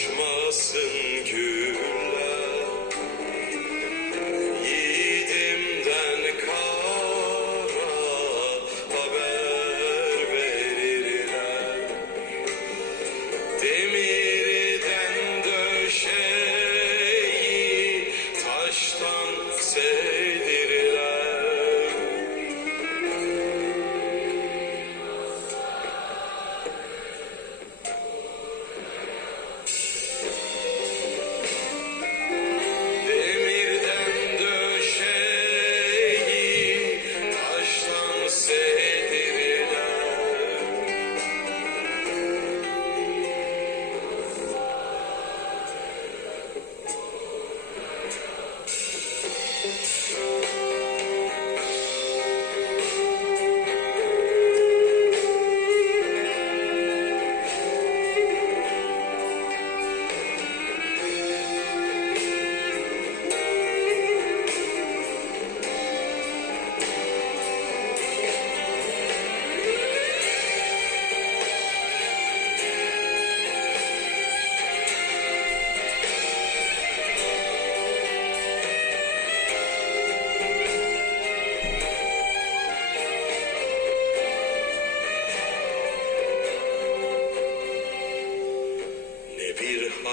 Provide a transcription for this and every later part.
açmasın güller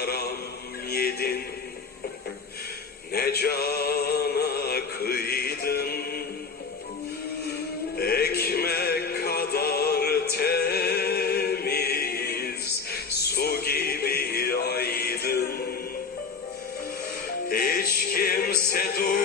haram yedin. Ne cana kıydın? Ekmek kadar temiz Su gibi aydın. Hiç kimse duymadan